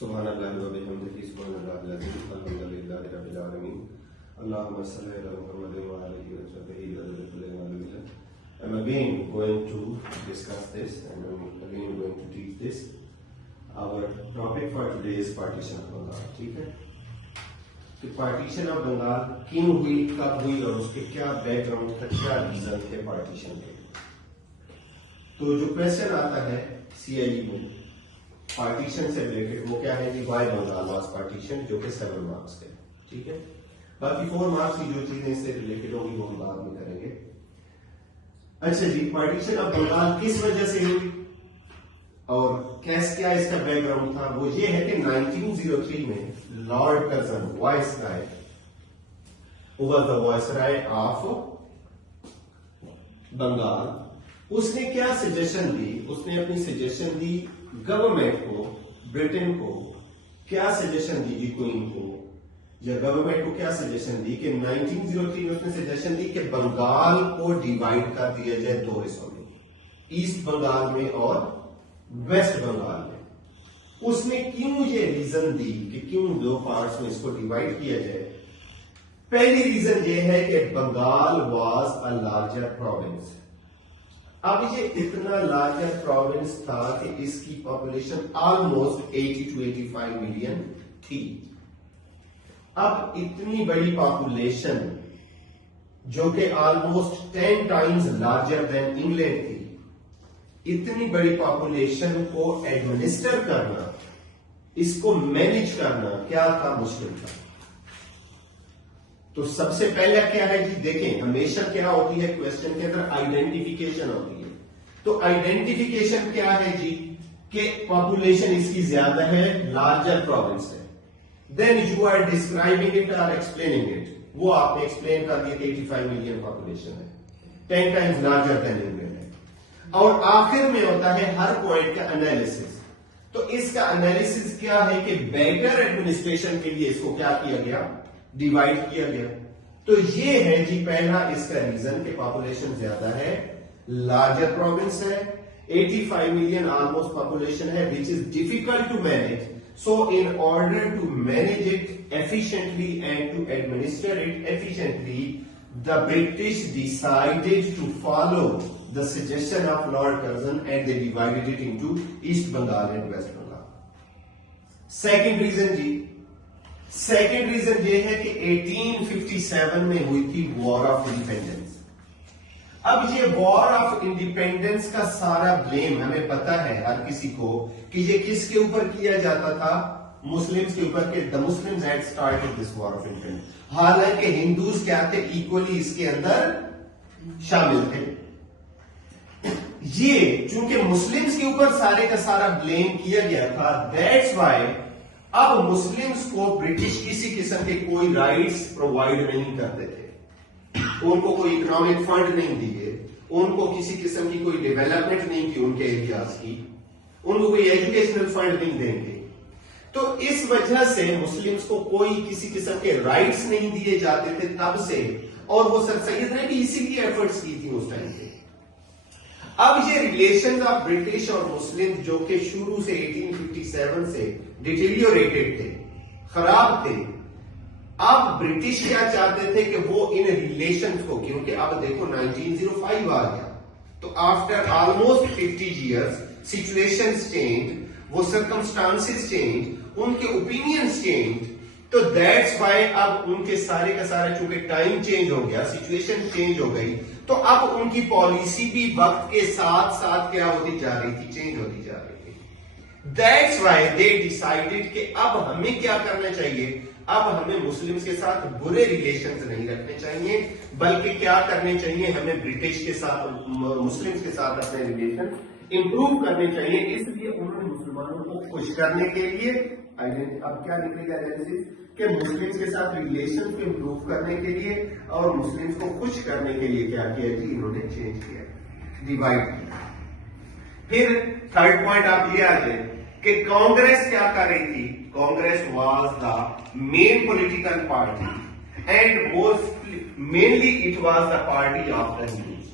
سبحان اللہ و بحمدہ سبحان اللہ العظیم الحمدللہ رب العالمین اللہم صلی علی محمد و آلہ وصحبہ. I'm again going to discuss this and I'm again going to teach this. Our topic for today is partition of Bengal. ٹھیک ہے کہ پارٹیشن آف بنگال کیوں ہوئی, کب ہوئی اور اس کے کیا بیک گراؤنڈ تھا, کیا ریزن تھے پارٹیشن کے. تو جو کوشچن آتا ہے سی آئی میں پارٹیشن سے ریلیٹڈ وہ کیا ہے کہ وائی بنگال واز پارٹیشن, جو کہ 7 مارکس کے. ٹھیک ہے, باقی 4 مارکس کی جو چیزیں اس سے ریلیٹڈ ہوگی وہ ہم بعد میں کریں گے. اچھا جی, پارٹیشن آف بنگال کس وجہ سے ہوئی اور کیا اس کا بیک گراؤنڈ تھا. وہ یہ ہے کہ 1903 میں Lord Curzon viceroy was the viceroy of Bengal. اس نے کیا سجیشن دی, اس نے اپنی سجیشن دی گورنمنٹ کو, برٹن کو. کیا سجیشن دی جی کوئن کو یا گورنمنٹ کو کیا سجیشن دی کہ 1903 میں اس نے سجیشن دی کہ بنگال کو ڈیوائڈ کر دیا جائے 2 حصوں میں, ایسٹ بنگال میں اور ویسٹ بنگال میں. اس نے کیوں یہ ریزن دی کہ کیوں 2 پارٹس میں اس کو ڈیوائڈ کیا جائے. پہلی ریزن یہ ہے کہ Bengal was a larger province. اب یہ اتنا لارجر پروونس تھا کہ اس کی پاپولیشن آلموسٹ 80 to 85 ملین تھی. اب اتنی بڑی پاپولیشن جو کہ almost 10 Times larger than England تھی, اتنی بڑی پاپولیشن کو ایڈمنسٹر کرنا, اس کو مینج کرنا کیا تھا, مشکل تھا. تو سب سے پہلا کیا ہے جی, دیکھیں ہمیشہ کیا ہوتی ہے کوسچن کے اندر آئیڈینٹیفیکیشن ہوتی ہے. تو آئیڈینٹیفیکیشن کیا ہے جی کہ پاپولیشن اس کی زیادہ ہے, لارجر پروونس ہے. Then you are describing it اور ایکسپلیننگ اٹ. وہ آپ نے ایکسپلین کر دیا کہ 85 ملین پاپولیشن ہے, 10 ٹائمز لارجر دین انگلینڈ ہے. اور آخر میں ہوتا ہے ہر پوائنٹ کا انالیسس. تو اس کا انالیسس کیا ہے کہ بیٹر ایڈمنسٹریشن کے لیے اس کو کیا کیا گیا, ڈیوائڈ کیا گیا. تو یہ ہے جی پہلا اس کا ریزن کہ پاپولیشن زیادہ ہے, لارجر پروونس ہے, 85 ملین آلموسٹ پاپولیشن ہے, which is difficult to manage. So in order to manage it efficiently and to administer it efficiently, the British decided to follow the suggestion of Lord Curzon and they divided it into East Bengal and West Bengal. Second reason G, second reason یہ ہے کہ 1857 میں ہوئی تھی war of independence. اب یہ war of independence کا سارا بلیم ہمیں پتا ہے ہر کسی کو کہ یہ کس کے اوپر کیا جاتا تھا, مسلمز کے اوپر, کہ the Muslims had started this war of independence. حالانکہ ہندوز کیا تھے, ایکولی اس کے اندر شامل تھے. یہ چونکہ مسلمز کے اوپر سارے کا سارا بلیم کیا گیا تھا, that's why اب مسلمز کو برٹش کسی قسم کے کوئی رائٹس پرووائڈ نہیں کرتے تھے. ان کو کوئی اکنامک فنڈ نہیں دیے, ان کو کسی قسم کی کوئی ڈیولپمنٹ نہیں کی ان کے ایریاز کی, ان کو کوئی ایجوکیشنل فنڈ نہیں دیں گے. تو اس وجہ سے مسلمز کو کوئی کسی قسم کے رائٹس نہیں دیے جاتے تھے تب سے, اور وہ سر سید نے بھی اسی لیے ایفرٹس کی تھی اس ٹائم پہ. اب یہ ریلیشنز آف برٹش اور مسلم جو کہ شروع سے 1857 سے ڈیٹیریوریٹڈ تھے, خراب تھے. اب برٹش کیا چاہتے تھے کہ وہ ان ریلیشنز کو, کیونکہ اب دیکھو 1905 آ گیا, تو after almost 50 years situations change, وہ سرکمسٹانسز چینج, ان کے اوپینینز چینج. تو دیٹس وائی اب ان کے سارے کا سارا چونکہ ٹائم چینج ہو گیا, سچویشن چینج ہو گئی, تو اب ان کی پالیسی بھی وقت کے ساتھ ساتھ کیا ہوتی جا رہی تھی, چینج ہوتی جا رہی تھی. That's why they decided کہ اب ہمیں کیا کرنا چاہیے, اب ہمیں مسلمز کے ساتھ برے ریلیشنز نہیں رکھنے چاہیے, بلکہ کیا کرنے چاہیے, ہمیں برٹش کے ساتھ, مسلمز کے ساتھ اپنے ریلیشن امپروو کرنے چاہیے. اس لیے انہوں نے مسلمانوں کو خوش کرنے کے لیے اب کیا نکلے گا کہ مسلمز کے ساتھ ریلیشن کو امپروو کرنے کے لیے اور مسلمز کو خوش کرنے کے لیے کیا کیا جی, انہوں نے چینج کیا, ڈیوائڈ کیا. پھر تھرڈ پوائنٹ آپ یہ آ جائیں کہ کانگریس کیا کر رہی تھی. Congress was the main political party and mainly it was the party of the Hindus.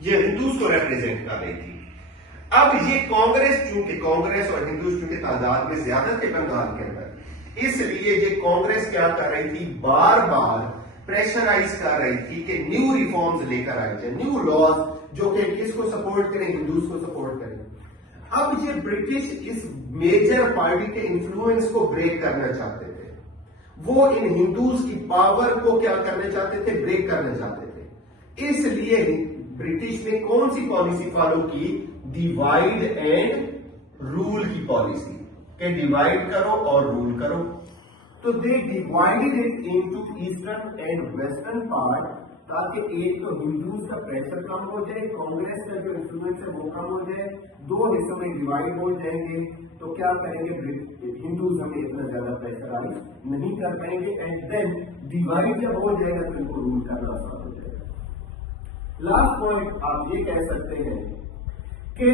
یہ ہندوز کو ریپرزینٹ کر رہی تھی. اب یہ کانگریس اور ہندوز چونکہ تعداد میں زیادہ تھے بنگال کے اندر، اس لیے یہ کانگریس کیا کر رہی تھی، بار بار پریشرائز کر رہی تھی کہ نیو ریفارمز لے کر آئی جائیں، نیو لاز جو کہ کس کو سپورٹ کریں، ہندوز کو سپورٹ کریں۔ اب یہ برٹش اس میجر پارٹی کے انفلوئنس کو بریک کرنا چاہتے تھے، وہ ان ہندوز کی پاور کو کیا کرنا چاہتے تھے، بریک کرنا چاہتے تھے۔ اس لیے برٹش نے کون سی پالیسی فالو کی، ڈیوائڈ اینڈ رول کی پالیسی، کہ ڈیوائڈ کرو اور رول کرو۔ تو they divide it into eastern and western part, تاکہ ایک تو ہندوز کا پریشر کم ہو جائے، کانگریس کا جو انفلوئنس ہے وہ کم ہو جائے، دو حصوں میں ڈیوائڈ ہو جائیں گے تو کیا کریں گے، ہندوز ہمیں اتنا زیادہ پریشرائز نہیں کر پائیں گے، اینڈ دین ڈیوائڈ جب ہو جائے گا تو ان کو رول کرنا آسان ہو جائے گا۔ لاسٹ پوائنٹ آپ یہ کہہ سکتے ہیں کہ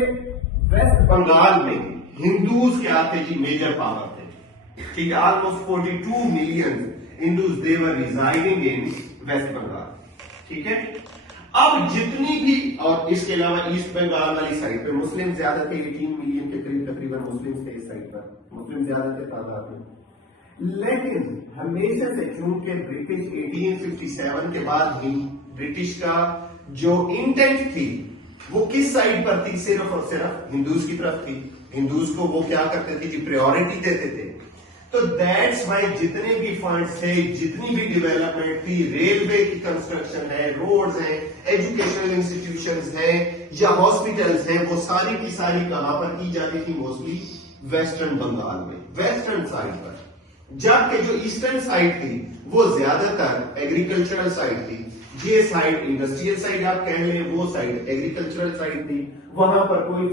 ویسٹ بنگال میں ہندوز کیا تھے جی، میجر پاور تھے، ٹھیک ہے، almost 42 million Hindus they were residing in West Bengal, ٹھیک ہے۔ اب جتنی بھی، اور اس کے علاوہ ایسٹ بنگال والی سائڈ پہ مسلم زیادہ تھے، 18 ملین کے قریب تقریباً مسلم تھے اس سائڈ پر، مسلم زیادہ تھے تعداد میں۔ لیکن ہمیشہ سے چونکہ برٹش 1857 کے بعد ہی برٹش کا جو انٹینٹ تھی وہ کس سائڈ پر تھی، صرف اور صرف ہندوز کی طرف تھی، ہندوز کو وہ کیا کرتے تھے جی، پریورٹی دیتے تھے۔ تو دیٹس وائی جتنے بھی فنڈز تھے، جتنی بھی ڈیولپمنٹ تھی، ریلوے کی کنسٹرکشن ہے، روڈز ہیں، ایجوکیشنل انسٹیٹیوشنز ہیں یا ہاسپٹلز ہیں، وہ ساری کی ساری کہاں پر کی جاتی تھی، موسٹلی ویسٹرن بنگال میں، ویسٹرن سائڈ پر، جبکہ جو ایسٹرن سائڈ تھی وہ زیادہ تر ایگریکلچرل سائڈ تھی۔ یہ سائڈ انڈسٹریل سائڈ آپ کہہ لیں، وہ سائڈ ایگریکلچرل سائڈ تھی، وہاں پر کوئی